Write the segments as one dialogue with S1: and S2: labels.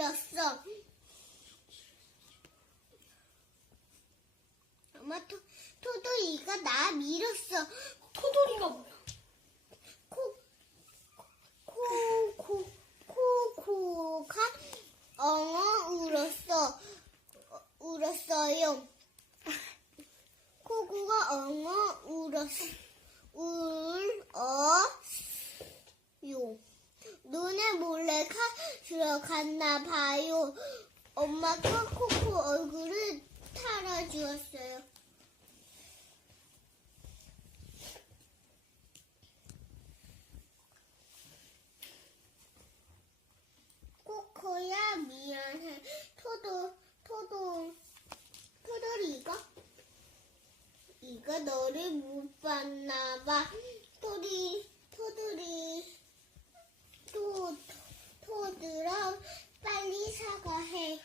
S1: 밀었어. 엄마 토, 토토이가 나 밀었어.
S2: 토돌이가 뭐야?
S1: 코, 코, 코, 코, 코가 엉어 울었어. 어, 울었어요. 코코가 엉어 울었어. 울어요. 눈에 몰래 가 들어갔나 봐요. 엄마가 코코 얼굴을 탈아주었어요. 코코야 미안해. 토도 토도 토돌이가 이가 너를 못 봤나 봐. 토리 토돌이 토 토들아 빨리 사과해.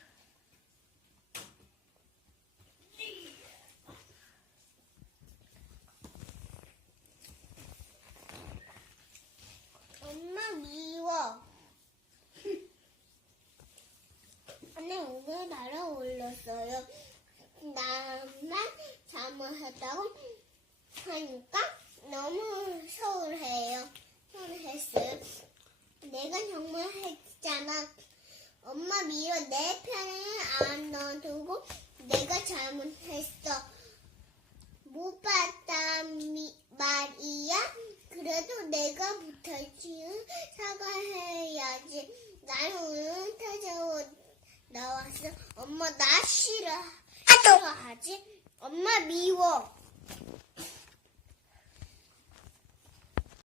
S1: 엄마 미워. 근데 오늘 날아 올렸어요. 나만 잘못했다고 하니까 너무 서운해요. 서운했어요. 내가 정말 했잖아. 엄마 미워 내 편에 안 넣어두고 내가 잘못했어. 못 봤다 미, 말이야. 그래도 내가 부탁지 사과해야지. 나는 엄마 나 싫어. 싫어하지? 엄마 미워.